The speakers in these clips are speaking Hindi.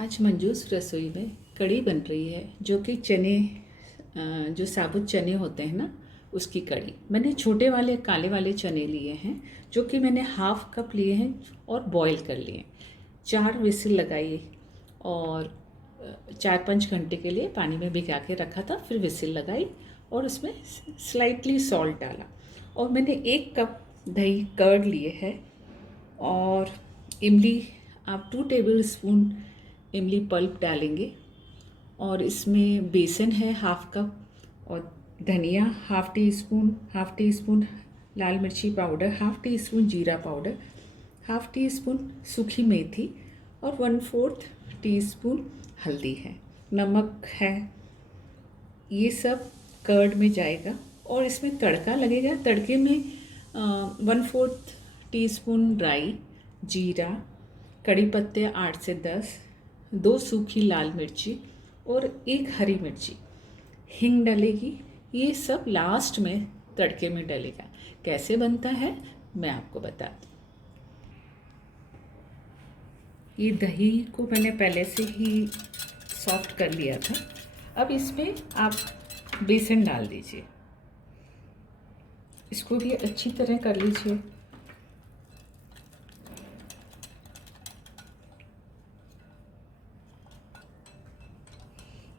आज मंजूस रसोई में कढ़ी बन रही है, जो कि चने जो साबुत चने होते हैं ना, उसकी कढ़ी। मैंने छोटे वाले काले वाले चने लिए हैं, जो कि मैंने हाफ कप लिए हैं और बॉईल कर लिए। 4 विसिल लगाई और 4-5 घंटे के लिए पानी में भिगा के रखा था। फिर विसिल लगाई और उसमें स्लाइटली सॉल्ट डाला। और मैंने 1 कप दही कर्ड लिए है और इमली, आप 2 टेबल स्पून इमली पल्प डालेंगे। और इसमें बेसन है हाफ कप, और धनिया हाफ टी स्पून लाल मिर्ची पाउडर, हाफ टी स्पून जीरा पाउडर, हाफ टी स्पून सूखी मेथी और 1/4 टी स्पून हल्दी है, नमक है। ये सब कर्ड में जाएगा और इसमें तड़का लगेगा। तड़के में 1/4 टी स्पून राई, जीरा, कड़ी पत्ते 8 से 10, 2 सूखी लाल मिर्ची और 1 हरी मिर्ची, हींग डलेगी। ये सब लास्ट में तड़के में डलेगा। कैसे बनता है मैं आपको बताती हूँ। ये दही को मैंने पहले से ही सॉफ्ट कर लिया था। अब इसमें आप बेसन डाल दीजिए, इसको भी अच्छी तरह कर लीजिए।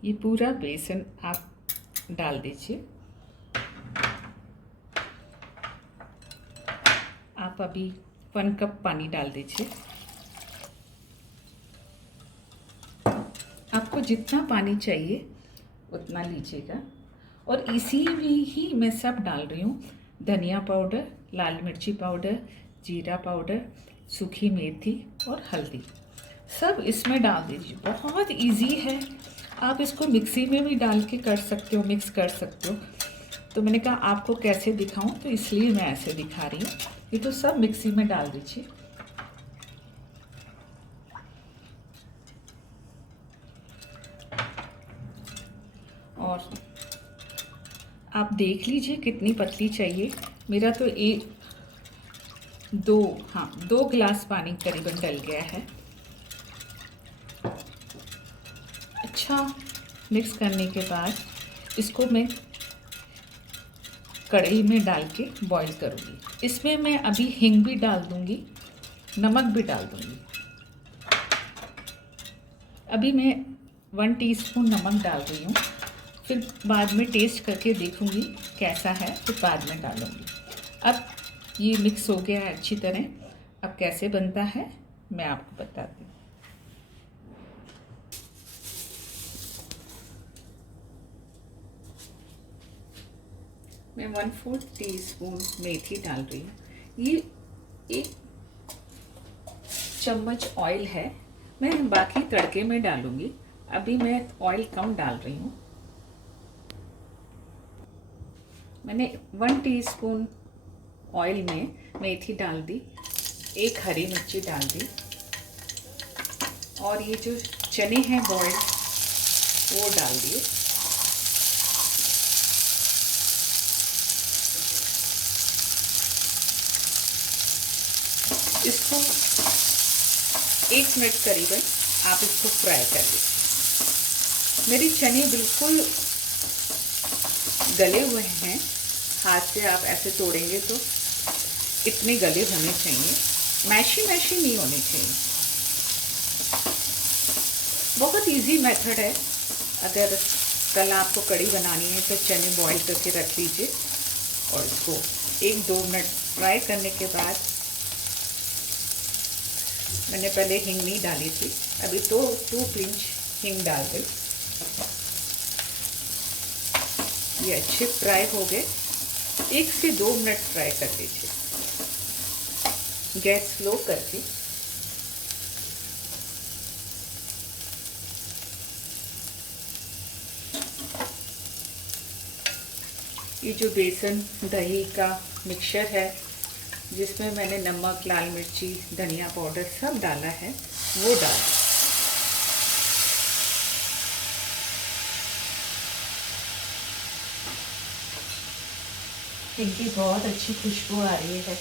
ये पूरा बेसन आप डाल दीजिए। आप अभी 1 कप पानी डाल दीजिए। आपको जितना पानी चाहिए उतना लीजिएगा। और इसी में ही मैं सब डाल रही हूँ, धनिया पाउडर, लाल मिर्ची पाउडर, जीरा पाउडर, सूखी मेथी और हल्दी, सब इसमें डाल दीजिए। बहुत इजी है, आप इसको मिक्सी में भी डाल के कर सकते हो, मिक्स कर सकते हो। तो मैंने कहा आपको कैसे दिखाऊं, तो इसलिए मैं ऐसे दिखा रही हूँ। ये तो सब मिक्सी में डाल दीजिए। और आप देख लीजिए कितनी पतली चाहिए। मेरा तो 2 गिलास पानी करीबन डल गया है। अच्छा मिक्स करने के बाद इसको मैं कढ़ाई में डाल के बॉईल करूँगी। इसमें मैं अभी हींग भी डाल दूँगी, नमक भी डाल दूँगी। अभी मैं 1 टीस्पून नमक डाल रही हूँ, फिर बाद में टेस्ट करके देखूँगी कैसा है, फिर बाद में डालूँगी। अब ये मिक्स हो गया है अच्छी तरह। अब कैसे बनता है मैं आपको बताती हूँ। मैं 1/4 टीस्पून मेथी डाल रही हूँ। ये 1 चम्मच ऑयल है, मैं बाकी तड़के में डालूँगी। अभी मैं ऑयल कम डाल रही हूँ। मैंने 1 टीस्पून ऑयल में मेथी डाल दी, 1 हरी मिर्ची डाल दी, और ये जो चने हैं बॉइल्ड वो डाल दिए। इसको 1 मिनट करीबन आप इसको फ्राई कर लीजिए। मेरे चने बिल्कुल गले हुए हैं, हाथ से आप ऐसे तोड़ेंगे तो इतने गले होने चाहिए, मैशी मैशी नहीं होने चाहिए। बहुत इजी मेथड है। अगर कल आपको कढ़ी बनानी है तो चने बॉईल करके रख लीजिए और इसको 1-2 मिनट फ्राई करने के बाद, मैंने पहले हींग नहीं डाली थी, अभी तो 2 पिंच हींग डाल दी। ये अच्छे फ्राई हो गए। 1 से 2 मिनट फ्राई कर लीजिए, गैस स्लो करके। ये जो बेसन दही का मिक्सचर है, जिसमें मैंने नमक, लाल मिर्ची, धनिया पाउडर सब डाला है, वो डाल। इनकी बहुत अच्छी खुशबू आ रही है।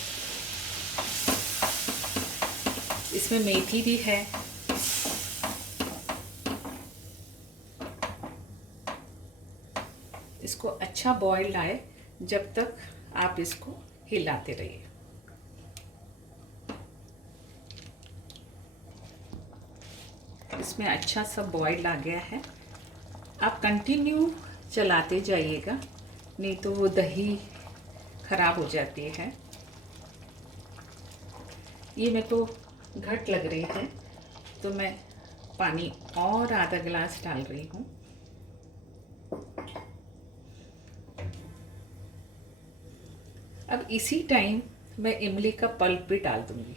इसमें मेथी भी है, इसको अच्छा बॉइल्ड आए जब तक आप इसको हिलाते रहिए। इसमें अच्छा सा बॉइल्ड आ गया है। आप कंटिन्यू चलाते जाइएगा, नहीं तो वो दही खराब हो जाती है। ये मेरे को घट लग रही है तो मैं पानी और आधा गिलास डाल रही हूँ। अब इसी टाइम मैं इमली का पल्प भी डाल दूंगी।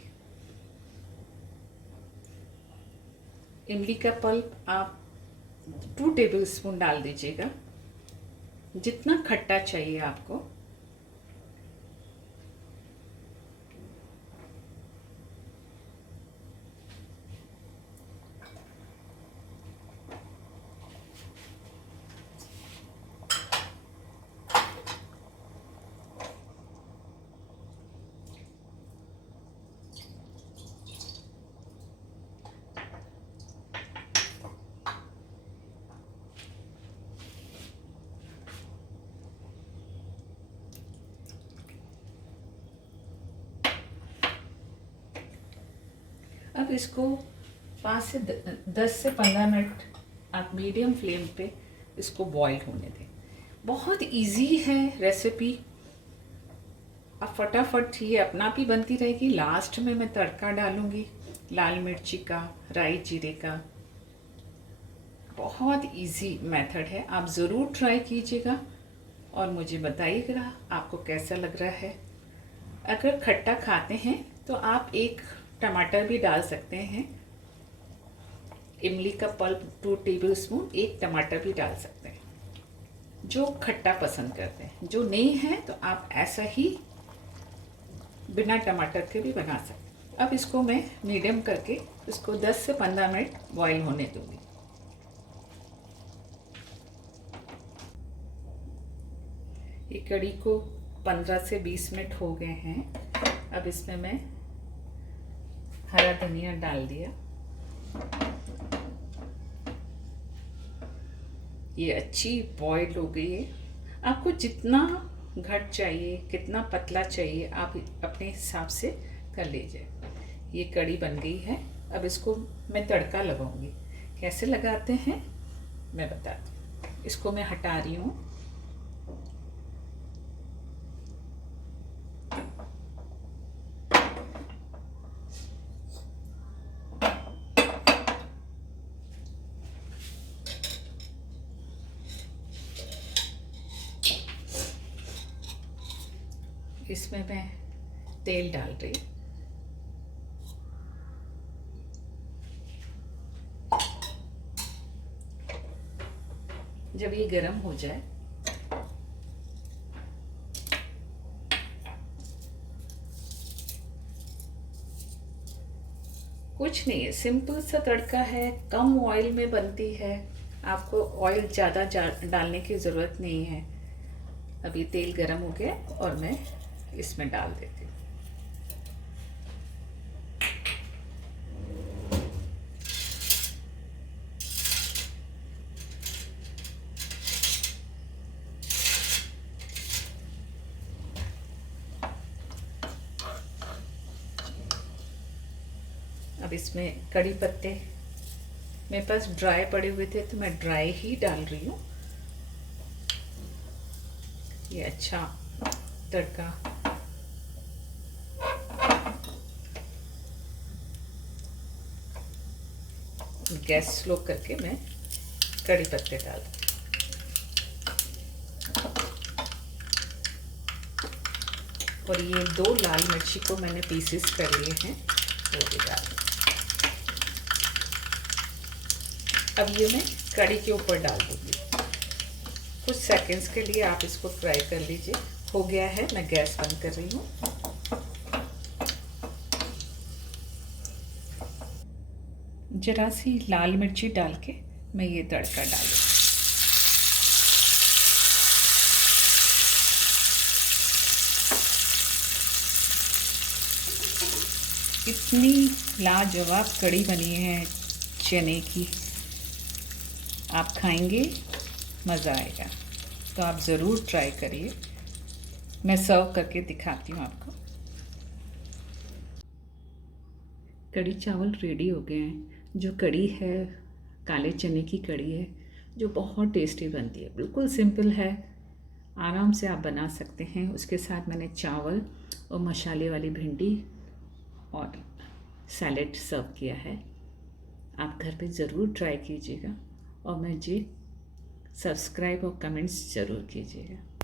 इमली का पल्प आप 2 टेबलस्पून डाल दीजिएगा, जितना खट्टा चाहिए आपको। अब इसको 10 से 15 मिनट आप मीडियम फ्लेम पे इसको बॉईल होने दें। बहुत इजी है रेसिपी, अब फटाफट ये अपना भी बनती रहेगी। लास्ट में मैं तड़का डालूंगी लाल मिर्ची का, राई जीरे का। बहुत इजी मेथड है, आप ज़रूर ट्राई कीजिएगा और मुझे बताइएगा आपको कैसा लग रहा है। अगर खट्टा खाते हैं तो आप 1 टमाटर भी डाल सकते हैं। इमली का पल्प 2 टेबलस्पून, 1 टमाटर भी डाल सकते हैं, जो खट्टा पसंद करते हैं। जो नहीं है तो आप ऐसा ही बिना टमाटर के भी बना सकते हैं। अब इसको मैं मीडियम करके इसको 10 से 15 मिनट बॉईल होने दूंगी। ये कढ़ी को 15 से 20 मिनट हो गए हैं। अब इसमें मैं हरा धनिया डाल दिया। ये अच्छी बॉईल हो गई है। आपको जितना घट चाहिए, कितना पतला चाहिए, आप अपने हिसाब से कर लीजिए। ये कढ़ी बन गई है। अब इसको मैं तड़का लगाऊंगी। कैसे लगाते हैं मैं बताती हूँ। इसको मैं हटा रही हूँ। इसमें मैं तेल डाल रही हूँ। जब ये गरम हो जाए कुछ नहीं है, सिंपल सा तड़का है, कम ऑयल में बनती है। आपको ऑयल ज़्यादा डालने की ज़रूरत नहीं है। अभी तेल गरम हो गया और मैं इसमें डाल देती हूँ। अब इसमें कड़ी पत्ते मेरे पास ड्राई पड़े हुए थे तो मैं ड्राई ही डाल रही हूँ। ये अच्छा तड़का गैस स्लो करके मैं कड़ी पत्ते डाल, और ये 2 लाल मिर्ची को मैंने पीसेस कर लिए हैं, वो भी डाल। अब ये मैं कड़ी के ऊपर डाल दूँगी। कुछ सेकंड्स के लिए आप इसको फ्राई कर लीजिए। हो गया है, मैं गैस बंद कर रही हूँ। जरा सी लाल मिर्ची डाल के मैं ये तड़का डालूँ। इतनी लाजवाब कड़ी बनी है चने की, आप खाएंगे मज़ा आएगा। तो आप ज़रूर ट्राई करिए। मैं सर्व करके दिखाती हूँ आपको। कढ़ी चावल रेडी हो गए हैं। जो कढ़ी है काले चने की कढ़ी है, जो बहुत टेस्टी बनती है, बिल्कुल सिंपल है, आराम से आप बना सकते हैं। उसके साथ मैंने चावल और मसाले वाली भिंडी और सैलेड सर्व किया है। आप घर पे ज़रूर ट्राई कीजिएगा और मुझे सब्सक्राइब और कमेंट्स ज़रूर कीजिएगा।